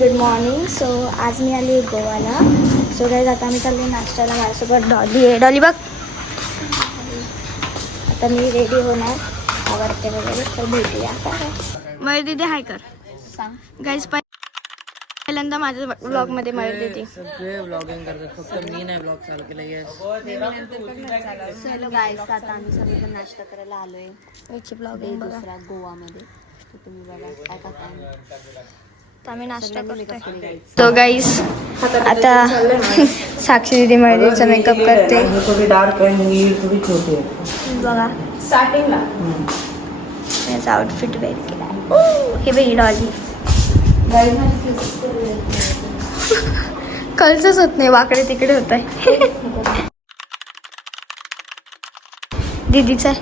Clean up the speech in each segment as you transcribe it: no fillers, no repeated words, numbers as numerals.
Good morning. So आज मी आली गोवाला. So guys आता आम्ही चाललो नाश्त्याला. माझ्यासोबत डॉली आहे. डॉली बघ. आता मी रेडी होणार आवडते वगैरे. तर भेटूया. मयूर दीदी हाय कर सांग. गाईज पहिल्यांदा माझ्या ब्लॉगमध्ये मयूर दीदी सगळे व्लॉगिंग करतात, फक्त मी नाही व्लॉग चालू केला. येस चलो गाईज आता आम्ही सगळीजण नाश्ता करायला आलोय. याची ब्लॉगिंग बघा गोवामध्ये. तुम्ही बघा काय करताय. तर आम्ही नाश्ता करतोय. तो गाईज आता साक्षी दीदी मयूरचा मेकअप करते. थोडी डार्क आहे, थोडी छोटी आहे बघा स्टार्टिंगला याचा आउटफिट वेअर केला आहे. हे बघी डॉली कळचंच होत नाही, वाकडे तिकडे होत आहे. दीदीचा आहे.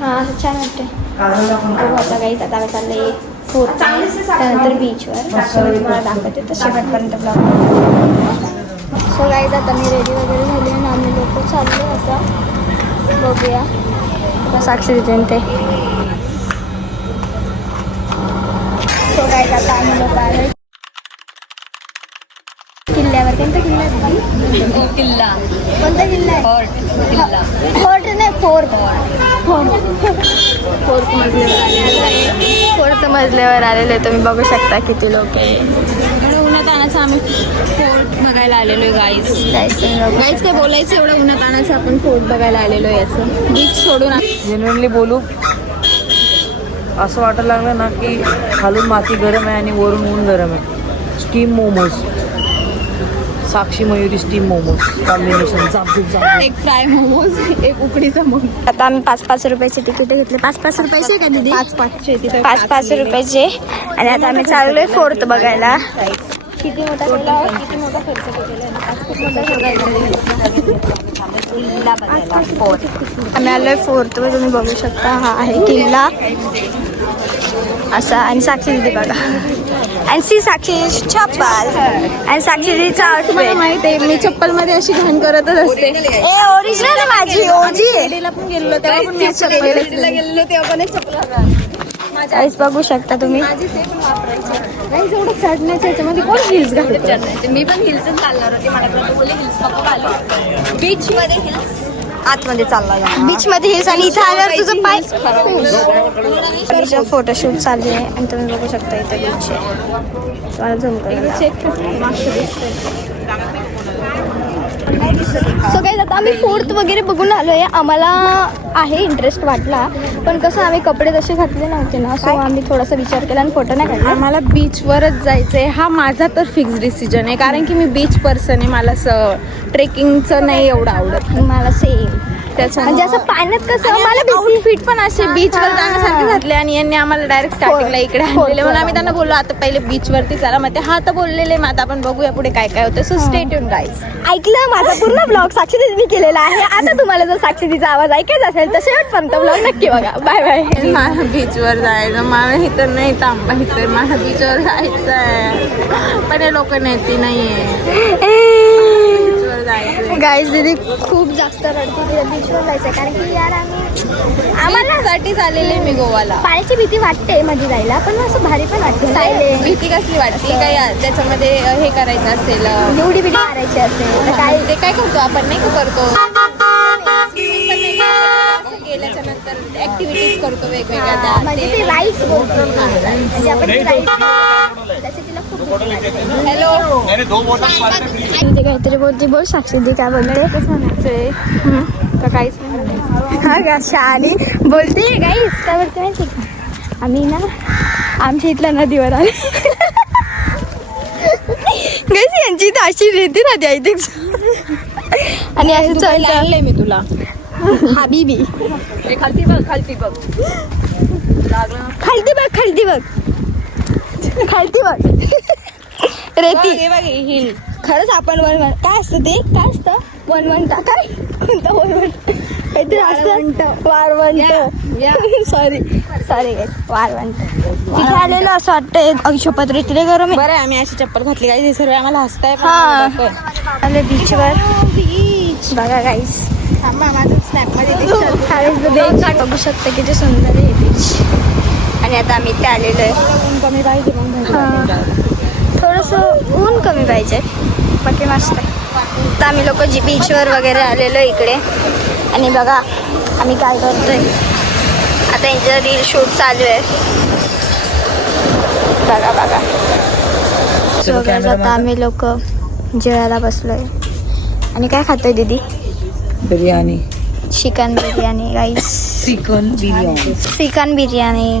हां छान वाटते. आता काही आता आम्ही चाललंय त्यानंतर बीचवर. मला दाखवते तर शेवटपर्यंत ब्लॉग. सो गाईज आता मी रेडी वगैरे झाली आणि आम्ही लोक चाललो. आता बघूया साक्षी देते ते. सो गाईज आता आम्ही लोक आलो किल्ल्यावर. कोणता किल्ला किल्ला कोणता किल्ला आहे? फोर्ट नाही फोर्ट मजल्यावर आलेले. तुम्ही बघू शकता किती लोक आहे. उन्हात आणायचं आम्ही फोर्ट बघायला आलेलो आहे. गाईज काय बोलायचं, एवढं उन्हात आणायचं आपण फोर्ट बघायला आलेलो आहे. याचं बीच सोडून जेन्युइनली बोलू असं वाटायला लागलं ना की खालून माती गरम आहे आणि वरून ऊन गरम आहे. स्टीम मोमोज, साक्षी मयुरी स्टीम मोमोज कॉम्बिनेशन. एक फ्राय मोमोज, एक उकडीचा मोमोज. आता आम्ही 5-5 रुपयाचे तिकीट घेतले. 5-5 रुपयाचे का दीदी? 5-5 रुपयाचे. आणि आता आम्ही चाललोय फोर्ट बघायला. किती मोठा खर्च केलेला. आम्ही आलोय फोर्टवर. तुम्ही बघू शकता हा आहे किल्ला असा. आणि साक्षी दीदी बघा. आणि सी साक्षी चप्पल आणि साक्षी दीदीचा आउटफिट. माहिती आहे मी चप्पल मध्ये अशी घाण करतच असते. ओरिजिनल आहे माझी. ओजी पण गेलो तेव्हा पण मी चप्पल गेलो तेव्हा पण एक चप्पल काहीच बघू शकता तुम्ही. एवढं चढण्याच्या याच्यामध्ये कोण हिल्स घालत. मी पण हिल्सच घालणार होते. मला हिल्स नको घालू. बीच मध्ये हिल्स आतमध्ये चालला. बीच मध्ये हिल्स. आणि इथे आल्यावर तुझं पाय. फोटोशूट चालू आहे आणि तुम्ही बघू शकता इथे बीच आहे. तुम्हाला झूम सो गाईज आता आम्ही फोर्ट वगैरे बघून आलोय. आम्हाला आहे इंटरेस्ट वाटला, पण कसं आम्ही कपडे तसे घातले नव्हते ना. सो आम्ही थोडासा विचार केला आणि फोटो नाही काढला. आम्हाला बीचवरच जायचंय. हा माझा तर फिक्स डिसिजन आहे, कारण की मी बीच पर्सन आहे. मला ट्रेकिंगचं नाही एवढं आवडत. मला सेम त्याच्या म्हणजे असं पाण्यात कसं मला आउटफिट पण असे बीचवर जाण्यासारखे घातले. आणि यांनी आम्हाला डायरेक्ट स्टार्टिंगला इकडे आणलेले, म्हणून आम्ही त्यांना बोललो आता पहिले बीचवरती चला. मग ते हा तर बोललेले, मग आता आपण बघूया पुढे काय काय होतं. So stay tune guys. ऐकलं माझा पूर्ण ब्लॉग साक्षी दीदीने केलेला आहे. आता तुम्हाला जर साक्षी दीदीचा आवाज ऐकायचा असेल तर शेवटपर्यंत ब्लॉग नक्की बघा. Bye bye. मला बीचवर जायचं, मला इथं नाही थांबायचंय. मला बीचवर जायचं आहे, पण हे लोक नेती नाहीये. बीचवर जायचं गाईज दीदी खूप जास्त रडते. बीचवर जायचं कारण की यार आम्हाला साठी झालेले मी गोवाला. पाण्याची भीती वाटते मध्ये जायला, पण असं भारी पण वाटते. भीती कसली वाटते काय त्याच्यामध्ये हे करायचं असेल, एवढी भीती मारायची असेल तर काय ते काय करतो आपण नाही का करतो. गेल्याच्या नंतर ऍक्टिव्हिटीज करतो वेगवेगळ्या त्या. म्हणजे ते राईड्स बोलतो. म्हणजे आपण त्याचे तिला खूप हॅलो ते काहीतरी बोलते. बोल साक्षी दी काय बोलते. का काहीच नाही. हा का शाली बोलते. गाईस काय बोलते माहिती का, आम्ही ना आमच्या इथल्या नदीवर आले. गाईस यांची इथं अशी रेती नदी आहे. आणि असं चाललंय मी तुला हाबिबी. खालती बघ खालती बघ खालती बघ खालती बघ खालती बघ रेती. हिल. खरंच आपण 1-1 काय असतं ते काय असतं 1-1 काय कोणतं 1-1 काहीतरी असतं वाळवंट. सॉरी वाळवंट. तिथे आलेलं असं वाटतंय. अक्षोपत रेतीले गरम आहे. बरं आम्ही अशी चप्पल घातली काय सर्व आम्हाला हसताय. हा आले बीचवर. बीच बघा गाईस. स्नॅप मध्ये बघू शकता किती सुंदर आहे बीच. आणि आता आम्ही इथे आलेलो आहे. ऊन कमी पाहिजे मग थोडंसं ऊन कमी पाहिजे, बाकी मस्त आहे. आता आम्ही लोक बीचवर वगैरे आलेलो इकडे. आणि बघा आम्ही काय करतोय आता, यांचं रील शूट चालू आहे. बघा बघा. So guys, आता आम्ही लोक जेवायला बसलोय. आणि काय खातोय दीदी? बिर्याणी, चिकन बिर्याणी गाईस. चिकन बिर्याणी. चिकन बिर्याणी.